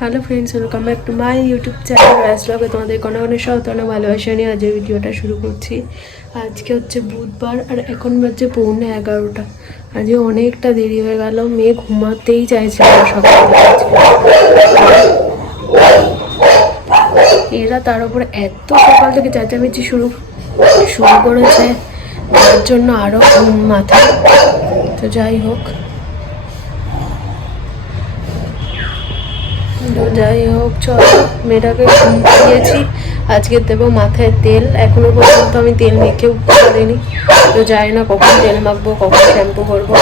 Hello friends, welcome back to my YouTube channel Raj ব্লগে। তোমাদের অনেক সাথে অনেক ভালোবাসা নিয়ে আজ ভিডিওটা শুরু করছি। আজকে হচ্ছে বুধবার আর এখন বাজছে 11:45। আজকে অনেকটা দেরি হয়ে গেল, মেয়ে ঘুমাতেই চাইছে না সকাল থেকে। এরা তার উপরে এত সকাল থেকে চেঁচামেচি শুরু করেছে, তার জন্য আরও ঘুম মাথা। তো যাই হোক চলো, মেয়েটাকে ঘুম পাড়িয়েছি। আজকে দেবো মাথায় তেল। এখনো পর্যন্ত আমি তেল মেখে উঠতে পারিনি, তো যাই না কখন তেল মাখবো, কখন শ্যাম্পু করবো।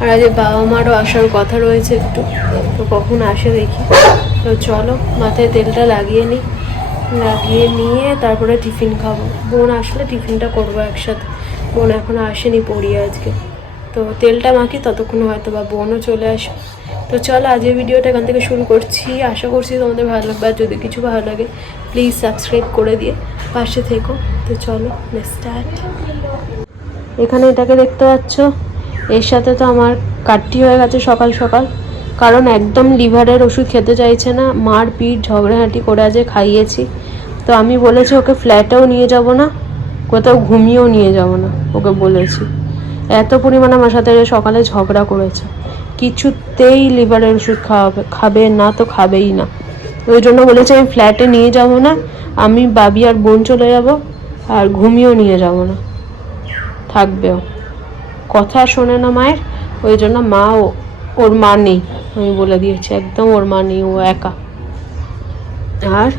আর আজ বাবা মারও আসার কথা রয়েছে একটু, তো কখন আসে দেখি। তো চলো মাথায় তেলটা লাগিয়ে নিয়ে তারপরে টিফিন খাবো। বোন আসলে টিফিনটা করবো একসাথে। বোন এখনো আসেনি, পড়িয়ে আজকে। তো তেলটা মাখি, ততক্ষণ হয়তো বা বোনও চলে আসে। তো চলো আজকের ভিডিওটা এখান থেকে শুরু করছি। আশা করছি তোমাদের ভালো লাগবে, আর যদি কিছু ভালো লাগে প্লিজ সাবস্ক্রাইব করে দিয়ে পাশে থেকো। তো চলো স্টার্ট। এখানে এটাকে দেখতে পাচ্ছ, এর সাথে তো আমার কাটটি হয়ে গেছে সকাল সকাল, কারণ একদম লিভারের ওষুধ খেতে চাইছে না। মার পিঠ ঝগড়াঝাঁটি করে আজকে খাইয়েছি। তো আমি বলেছি ওকে ফ্ল্যাটেও নিয়ে যাব না, কোথাও ঘুমিয়েও নিয়ে যাব না, ওকে বলেছি। এত পরিমাণে আমার সাথে সকালে ঝগড়া করেছে, কিছুতেই লিভারের ওষুধ খাবে না, তো খাবেই না। ওই জন্য বলেছে আমি ফ্ল্যাটে নিয়ে যাব না, আমি বাবি আর বোন চলে যাব, আর ঘুমিয়েও নিয়ে যাব না, থাকবেও। কথা শোনে না মায়ের, ওই জন্য ওর মা নেই, আমি বলে দিয়েছি একদম ওর মা নেই, ও একা। আর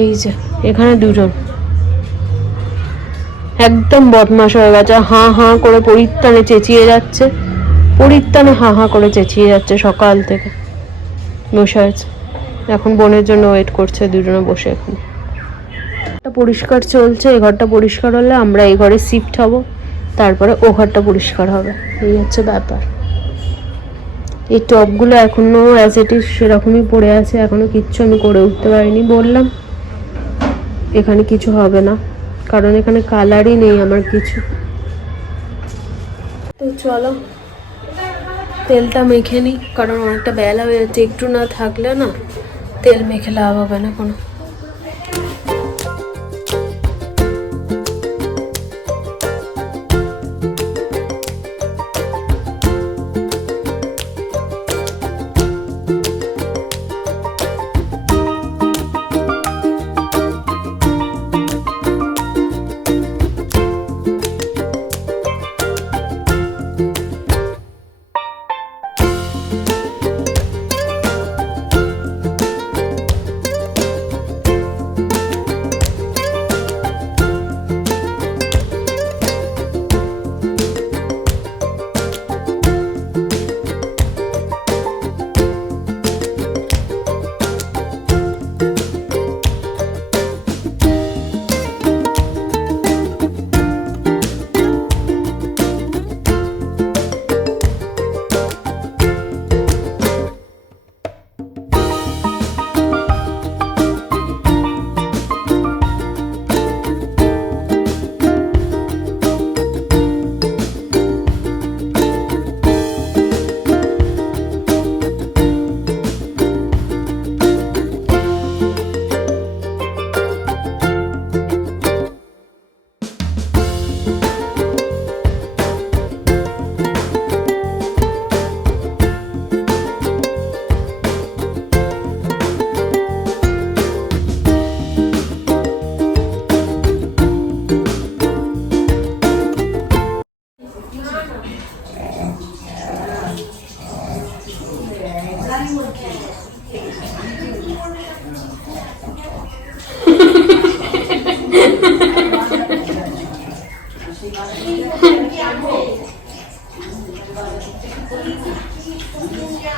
এই যে এখানে দুজন একদম বদমাশ হয়ে গেছে, হাঁ হাঁ করে পরিত্রাণে চেঁচিয়ে যাচ্ছে, হাঁ হাঁ করে চেঁচিয়ে যাচ্ছে সকাল থেকে বসে আছে। এখন বোনের জন্য ওয়েট করছে দুজনে বসে। এখন পরিষ্কার চলছে, এই ঘরটা পরিষ্কার হলে আমরা এই ঘরে শিফট হব, তারপরে ও ঘরটা পরিষ্কার হবে। এই হচ্ছে ব্যাপার। এই টবগুলো এখনো অ্যাজ ইট ইজ সেরকমই পড়ে আছে, এখনো কিচ্ছু আমি করে উঠতে পারিনি। বললাম এখানে কিছু হবে না, কারণ এখানে কালারই নেই আমার কিছু। তো চলো তেলটা মেখে নিই, কারণ অনেকটা বেলা হয়ে যাচ্ছে। একটু না থাকলে না তেল মেখে লাভ হবে না কোনো।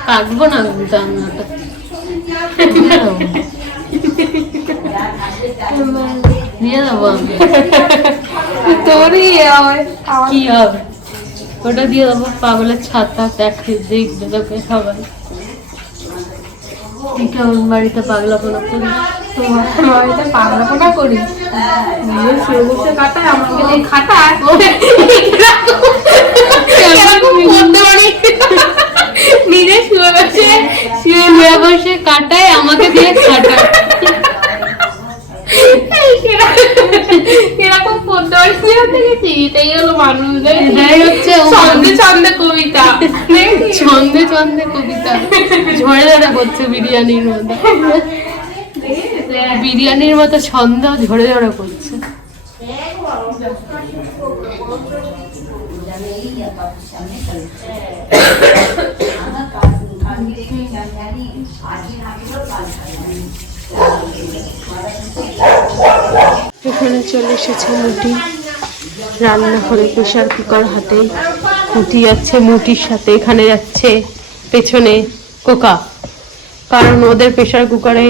কাটবো না কিন্তু রান্নাটা দিয়ে দেবো আমি। তোরই কি হবে, ওটা দিয়ে দেবো। পাগলের ছাতা দেখবে তোকে সবাই, কেমন বাড়িতে পাগলাপনা করি। তোমার বাড়িতে পাগলাপনা করি, শুয়ে বসে কাটায়, আমাকে এই খাটায়। নিজে শুয়ে বসে কাটায়, আমাকে দিয়ে কাটায়। এরকম এটাই হলো মানুষদের, এটাই হচ্ছে ছন্দে ছন্দে কবিতা, ছন্দে ছন্দে কবিতা ঝরে ঝরে পড়ছে বিরিয়ানির মতো, বিরিয়ানির মতো ছন্দ ঝরে ঝরে পড়ছে। এখানে চলে এসেছে মুটি রান্নাঘরে, প্রেশার কুকার হাতে মুটি যাচ্ছে, মুটির সাথে এখানে যাচ্ছে পেছনে কোকা, কারণ ওদের প্রেশার কুকারে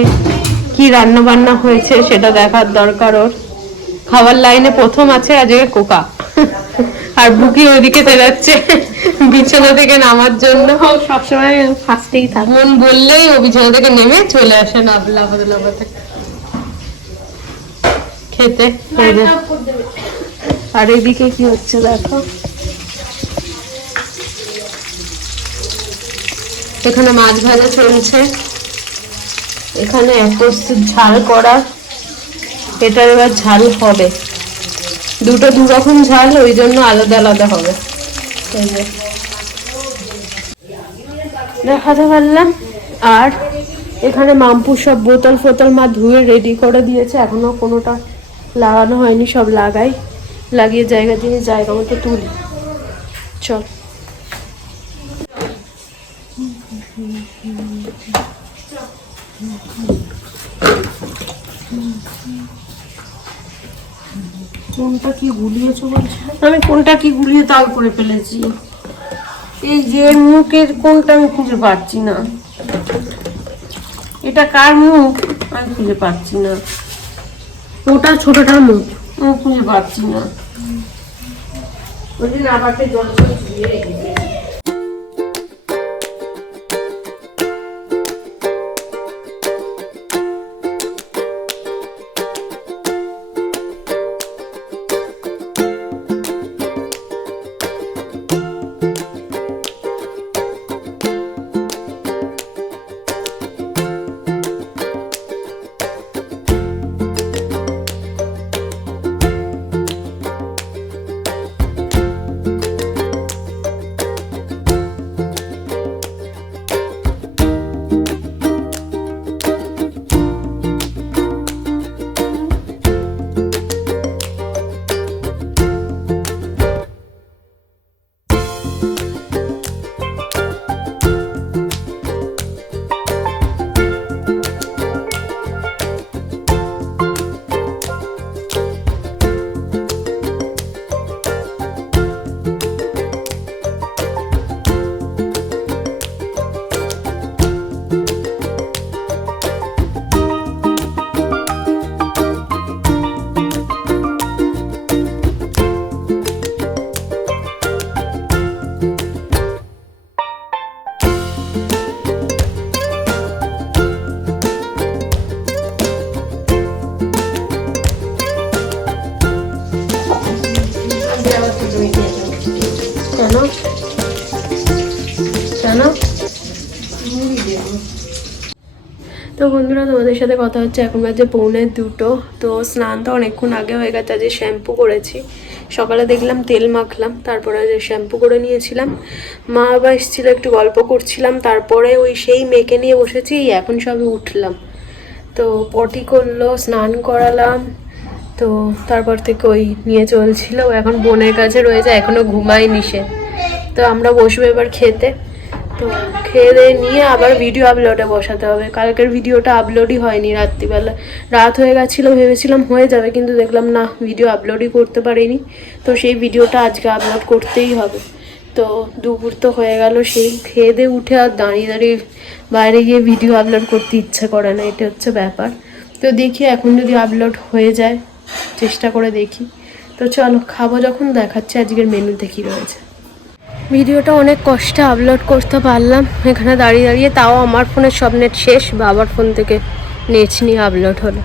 কি রান্না বান্না হয়েছে সেটা দেখার দরকার ওর। খাবার লাইনে প্রথম আছে আজকে কোকা, আর বুকি ওইদিকে যাচ্ছে বিছানা থেকে নামার জন্য। সবসময় ফার্স্টেই থাকে, মন বললেই ও বিছানা থেকে নেমে চলে আসে লাফাতে লাফাতে খেতে। আর এদিকে কি হচ্ছে দেখো, এখানে মাছ ভাজা চলছে, এখানে এক প্রস্তুত ঝাল করা, এটার এবার ঝাল হবে, দুটো দু রকম ঝাল, ওই জন্য আলাদা আলাদা হবে। দেখাতে পারলাম। আর এখানে মাম্পু সব বোতল ফোতল মা ধুয়ে রেডি করে দিয়েছে, এখনো কোনোটা লাগানো হয়নি, সব লাগিয়ে জায়গা মতো তুলি। চল কোনটা কি গুলিয়েছো বলছো? আমি কোনটা কি গুলিয়ে তাও করে ফেলেছি, এই যে মুখের কোনটা আমি খুঁজে পাচ্ছি না, এটা কার মুখ আমি খুঁজে পাচ্ছি না, ওটা ছোটটার মুখ আমি খুঁজে পাচ্ছি না, ওই দিন আবার জল দিয়ে রেখেছি। তো বন্ধুরা, তোমাদের সাথে কথা হচ্ছে, এখন বাজে 1:45। তো স্নান তো অনেকক্ষণ আগে হয়ে গেছে, আজকে শ্যাম্পু করেছি, সকালে দেখলাম তেল মাখলাম, তারপরে আজ শ্যাম্পু করে নিয়েছিলাম। মা আবার এসেছিলো, একটু গল্প করছিলাম, তারপরে ওই সেই মেয়েকে নিয়ে বসেছি, এখন সবে উঠলাম। তো পটি করলো, স্নান করালাম, তো তারপর থেকে ওই নিয়ে চলছিল, এখন বোনের কাছে রয়েছে, এখনও ঘুমায়নি সে। তো আমরা বসবো এবার খেতে, তো খেয়ে দিয়ে নিয়ে আবার ভিডিও আপলোডে বসাতে হবে। কালকের ভিডিওটা আপলোডই হয়নি, রাত্রিবেলা রাত হয়ে গেছিলো, ভেবেছিলাম হয়ে যাবে, কিন্তু দেখলাম না, ভিডিও আপলোডই করতে পারিনি। তো সেই ভিডিওটা আজকে আপলোড করতেই হবে। তো দুপুর তো হয়ে গেল, সেই খেয়ে দিয়ে উঠে আর দাঁড়িয়ে বাইরে গিয়ে ভিডিও আপলোড করতে ইচ্ছে করে না, এটা হচ্ছে ব্যাপার। তো দেখি এখন যদি আপলোড হয়ে যায়, চেষ্টা করে দেখি। তো চলো, খাবো যখন দেখাচ্ছে আজকের মেনুতে কী রয়েছে। ভিডিওটা অনেক কষ্টে আপলোড করতে পারলাম এখানে দাঁড়িয়ে দাঁড়িয়ে, তাও আমার ফোনের সব নেট শেষ, বাবার ফোন থেকে নেট নিয়ে আপলোড হলো।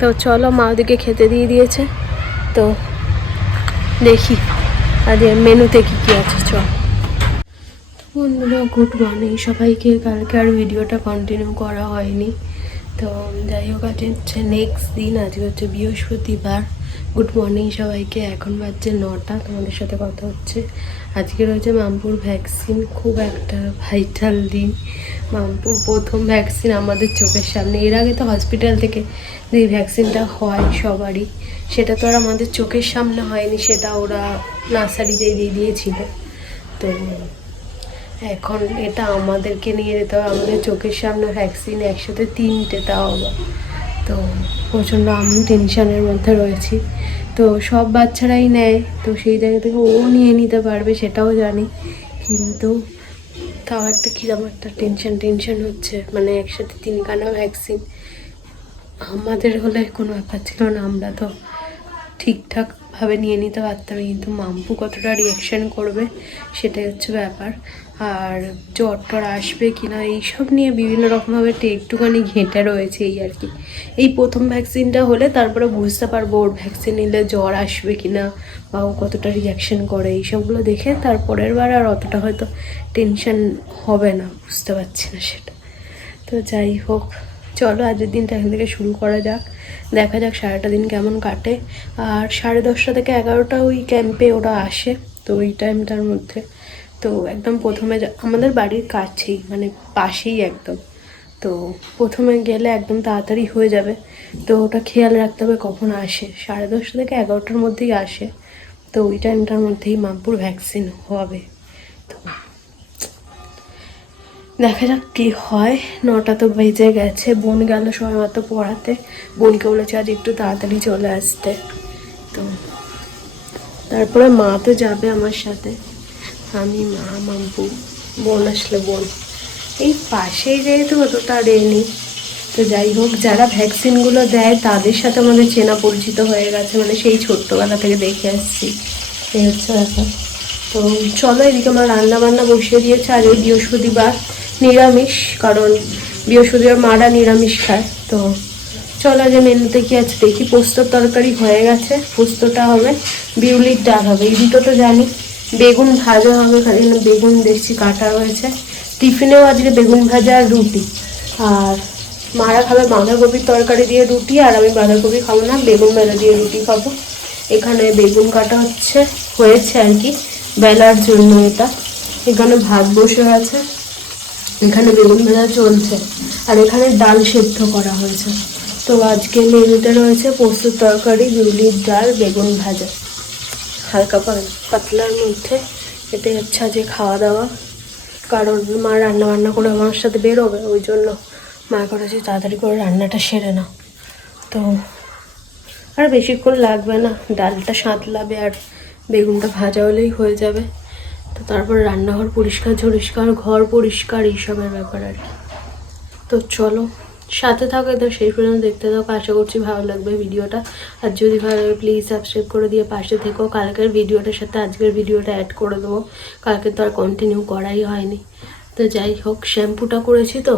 তো চলো, মা ওদিকে খেতে দিয়ে দিয়েছে, তো দেখি আজ মেনুতে কী কী আছে। চল বন্ধুরা গুড মর্নিং সবাইকে। কালকে আর ভিডিওটা কন্টিনিউ করা হয়নি, তো যাই হোক আজ হচ্ছে নেক্সট দিন, আজকে হচ্ছে বৃহস্পতিবার। গুড মর্নিং সবাইকে। এখন বাজছে 9টা, তোমাদের সাথে কথা হচ্ছে। আজকে রয়েছে মামপুর ভ্যাকসিন, খুব একটা ভাইটাল দিন। মামপুর প্রথম ভ্যাকসিন আমাদের চোখের সামনে। এর আগে তো হসপিটাল থেকে যে ভ্যাকসিনটা হয় সবারই, সেটা তো আর আমাদের চোখের সামনে হয়নি, সেটা ওরা নার্সারিতেই দিয়ে দিয়েছিল। তো এখন এটা আমাদেরকে নিয়ে যেতে হবে, আমাদের চোখের সামনে ভ্যাকসিন, একসাথে 3টে, তাও আবার। তো প্রচণ্ড আমি টেনশনের মধ্যে রয়েছি। তো সব বাচ্চারাই নেয়, তো সেই জায়গা থেকে ও নিয়ে নিতে পারবে সেটাও জানি, কিন্তু তাও একটা কীরকম একটা টেনশন হচ্ছে, মানে একসাথে 3খানা ভ্যাকসিন। আমাদের হলে কোনো ব্যাপার ছিল না, আমরা তো ঠিকঠাকভাবে নিয়ে নিতে পারতাম, কিন্তু মাম্পু কতটা রিয়াকশান করবে সেটাই হচ্ছে ব্যাপার। আর জ্বর টর আসবে কিনা এইসব নিয়ে বিভিন্ন রকমভাবে একটুখানি ঘেঁটে রয়েছে, এই আর কি। এই প্রথম ভ্যাকসিনটা হলে তারপরে বুঝতে পারবো ওর ভ্যাকসিন নিলে জ্বর আসবে কিনা বা ও কতটা রিয়াকশান করে, এইসবগুলো দেখে তারপরের বার আর অতটা হয়তো টেনশন হবে না, বুঝতে পারছি না সেটা। তো যাই হোক, চলো আজকের দিনটা এখান থেকে শুরু করা যাক, দেখা যাক সারাটা দিন কেমন কাটে। আর 10:30 থেকে 11টা ওই ক্যাম্পে ওরা আসে, তো ওই টাইমটার মধ্যে তো একদম প্রথমে আমাদের বাড়ির কাছেই, মানে পাশেই একদম। তো প্রথমে গেলে একদম তাড়াতাড়ি হয়ে যাবে, তো ওটা খেয়াল রাখতে হবে কখন আসে। 10:30 থেকে 11টার মধ্যেই আসে, তো ওই টাইমটার মধ্যেই মামপুর ভ্যাকসিন হবে। তো দেখা যাক কী হয়। 9টা তো বেজে গেছে, বোন গেল সময় মতো পড়াতে, বোনকে বলেছে আজ একটু তাড়াতাড়ি চলে আসতে। তো তারপরে মা তো যাবে আমার সাথে, আমি, মা, মাম্পু, বোন আসলে বোন। এই পাশেই যেহেতু অতটা নেই। তো যাই হোক, যারা ভ্যাকসিনগুলো দেয় তাদের সাথে আমাদের চেনা পরিচিত হয়ে গেছে, মানে সেই ছোট্টবেলা থেকে দেখে আসছি, এই হচ্ছে ব্যাপার। তো চলো, এদিকে আমার রান্না বান্না বসিয়ে দিয়েছে। আজ ওই বৃহস্পতিবার নিরামিষ, কারণ বৃহস্পতিবার মারা নিরামিষ খায়। তো চলো যে মেনুতে কি আছে দেখি। পোস্তর তরকারি হয়ে গেছে, পোস্তটা হবে, বিউলির ডাল হবে, এই দুটো তো জানি। বেগুন ভাজা হবে, খালি বেগুন দেখছি কাটা রয়েছে। টিফিনেও আজকে বেগুন ভাজা আর রুটি। আর মারা খাবে বাঁধাকপির তরকারি দিয়ে রুটি, আর আমি বাঁধাকপি খাবো না, বেগুন ভাজা দিয়ে রুটি খাবো। এখানে বেগুন কাটা হয়েছে আর কি, বেলার জন্য এটা। এখানে ভাত বসে আছে, এখানে বেগুন ভাজা চলছে, আর এখানে ডাল সেদ্ধ করা হয়েছে। তো আজকে মেনুতে রয়েছে পোস্তর তরকারি, বিউলির ডাল, বেগুন ভাজা, হালকা পাতলার মধ্যে। এটাই হচ্ছে আজকে খাওয়া দাওয়া। কারণ মা রান্না বান্না করে আমার সাথে বেরোবে, ওই জন্য মা করেছে তাড়াতাড়ি করে রান্নাটা সেরে নাও। তো আর বেশিক্ষণ লাগবে না, ডালটা সাঁতলাবে আর বেগুনটা ভাজা হলেই হয়ে যাবে। তো তারপর রান্নাঘর পরিষ্কার ঘর পরিষ্কার, এইসবের ব্যাপার আর কি। তো চলো সাথে থাকো, এদের সেই পর্যন্ত দেখতে থাকো, আশা করছি ভালো লাগবে ভিডিওটা। আর যদি ভালো লাগে প্লিজ সাবস্ক্রাইব করে দিয়ে পাশে থেকো। কালকের ভিডিওটার সাথে আজকের ভিডিওটা অ্যাড করে দেবো, কালকে তো আর কন্টিনিউ করাই হয়নি। তো যাই হোক, শ্যাম্পুটা করেছি তো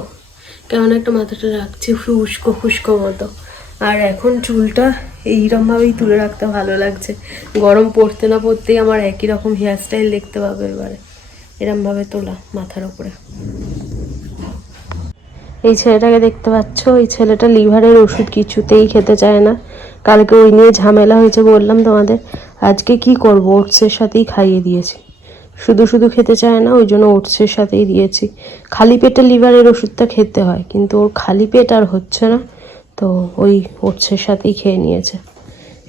কেমন একটা মাথাটা রাখছি ফুস্কো মতো। আর এখন চুলটা এইরকমভাবেই তুলে রাখতে ভালো লাগছে, গরম পড়তে না পড়তেই আমার একই রকম হেয়ারস্টাইল দেখতে পাবে এবারে, এরমভাবে তোলা মাথার ওপরে। এই ছেলেটাকে দেখতে পাচ্ছ, এই ছেলেটা লিভারের ওষুধ কিছুতেই খেতে চায় না। কালকে ওই নিয়ে ঝামেলা হয়েছে বললাম তোমাদের। আজকে কি করব, ওটসের সাথেই খাইয়ে দিয়েছি। শুধু খেতে চায় না, ওই জন্য ওটসের সাথেই দিয়েছি। খালি পেটে লিভারের ওষুধটা খেতে হয়, কিন্তু ওর খালি পেট আর হচ্ছে না, তো ওই ওটসের সাথেই খেয়ে নিয়েছে।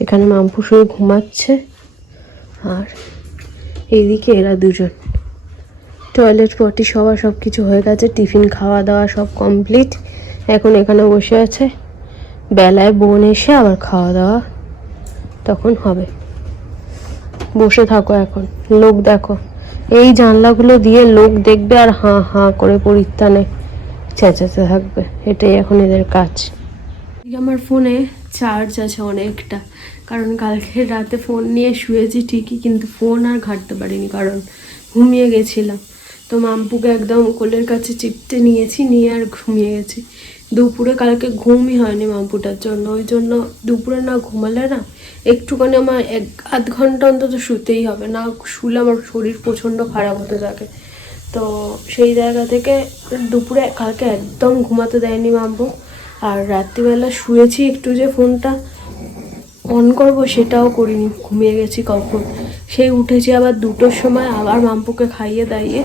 এখানে মাম্পু শুয়ে ঘুমাচ্ছে, আর এইদিকে এরা দুজন। টয়লেট পটি সব কিছু হয়ে গেছে, টিফিন খাওয়া দাওয়া সব কমপ্লিট। এখন এখানে বসে আছে, বেলায় বোন এসে আবার খাওয়া দাওয়া তখন হবে। বসে থাকো, এখন লোক দেখো, এই জানলাগুলো দিয়ে লোক দেখবে আর হাঁ হাঁ করে পরিত্রাণে চেঁচাতে থাকবে, এটাই এখন এদের কাজ। আমার ফোনে চার্জ আছে অনেকটা, কারণ কালকে রাতে ফোন নিয়ে শুয়েছি ঠিকই, কিন্তু ফোন আর ঘাঁটতে পারিনি, কারণ ঘুমিয়ে গেছিলাম। তো মাম্পুকে একদম কোলের কাছে চিপটে নিয়েছি, নিয়ে আর ঘুমিয়ে গেছি। দুপুরে কালকে ঘুমই হয়নি মাম্পুটার জন্য, ওই জন্য দুপুরে না ঘুমালে না একটুখানি আমার 1-8 ঘন্টা অন্তত শুতেই হবে, না শুলে আমার শরীর প্রচণ্ড খারাপ হতে থাকে। তো সেই জায়গা থেকে দুপুরে কালকে একদম ঘুমাতে দেয়নি মাম্পু। আর রাত্রিবেলা শুয়েছি একটু, যে ফোনটা অন করব সেটাও করিনি, ঘুমিয়ে গেছি কখন। সেই উঠেছি আবার 2টোর সময়, আবার মাম্পুকে খাইয়ে দাইয়ে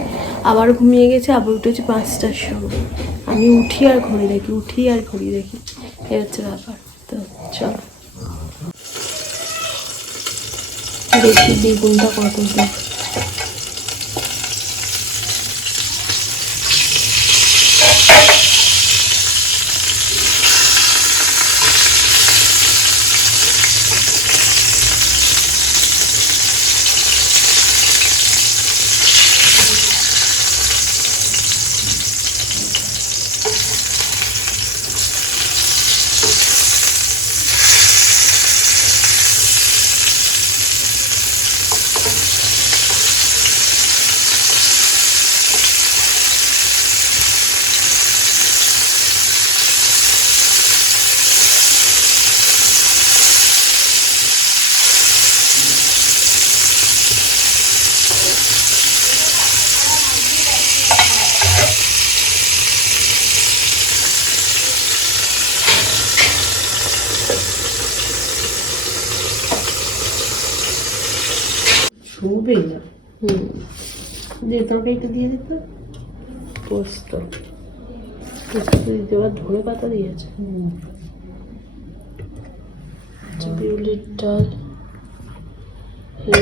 আবার ঘুমিয়ে গেছি, আবার উঠেছি 5টার সময়। আমি উঠি আর ঘড়ি দেখি, উঠি আর ঘড়ি দেখি, এই হচ্ছে ব্যাপার। তো চলো দেখি বেগুনটা কত দিন। শুবে না। যে তোমাকে একটু দিয়ে দিত পোস্ত দিতে, আবার ধনে পাতা দিয়েছে, বিউলির ডাল,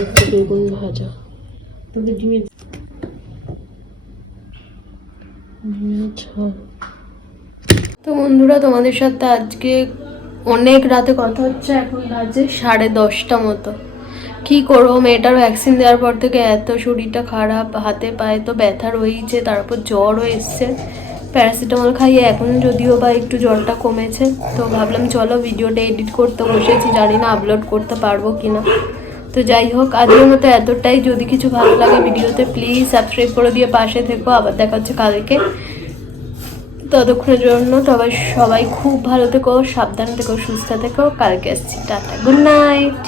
একটু বেগুন ভাজা, তোদের ডিমের ঝাল। তো বন্ধুরা, তোমাদের সাথে আজকে অনেক রাতে কথা হচ্ছে। এখন বাজে 10:30 মতো। কি করবো, মেয়েটার ভ্যাকসিন দেওয়ার পর থেকে এত শরীরটা খারাপ, হাতে পায়ে তো ব্যথা রয়েছে, তারপর জ্বরও এসছে। প্যারাসিটামল খাইয়ে এখন যদিও বা একটু জ্বরটা কমেছে। তো ভাবলাম চলো ভিডিওটা এডিট করতে বসেছি, জানি না আপলোড করতে পারবো কিনা। তো যাই হোক, আজকের মতো এতটাই। যদি কিছু ভালো লাগে ভিডিওতে প্লিজ সাবস্ক্রাইব করে দিয়ে পাশে থেকো। আবার দেখা হচ্ছে কালকে। ততক্ষণের জন্য সবাই খুব ভালো থেকো, সাবধানে থেকো, সুস্থ থেকো। কালকে আসছি, টাটা, গুড নাইট।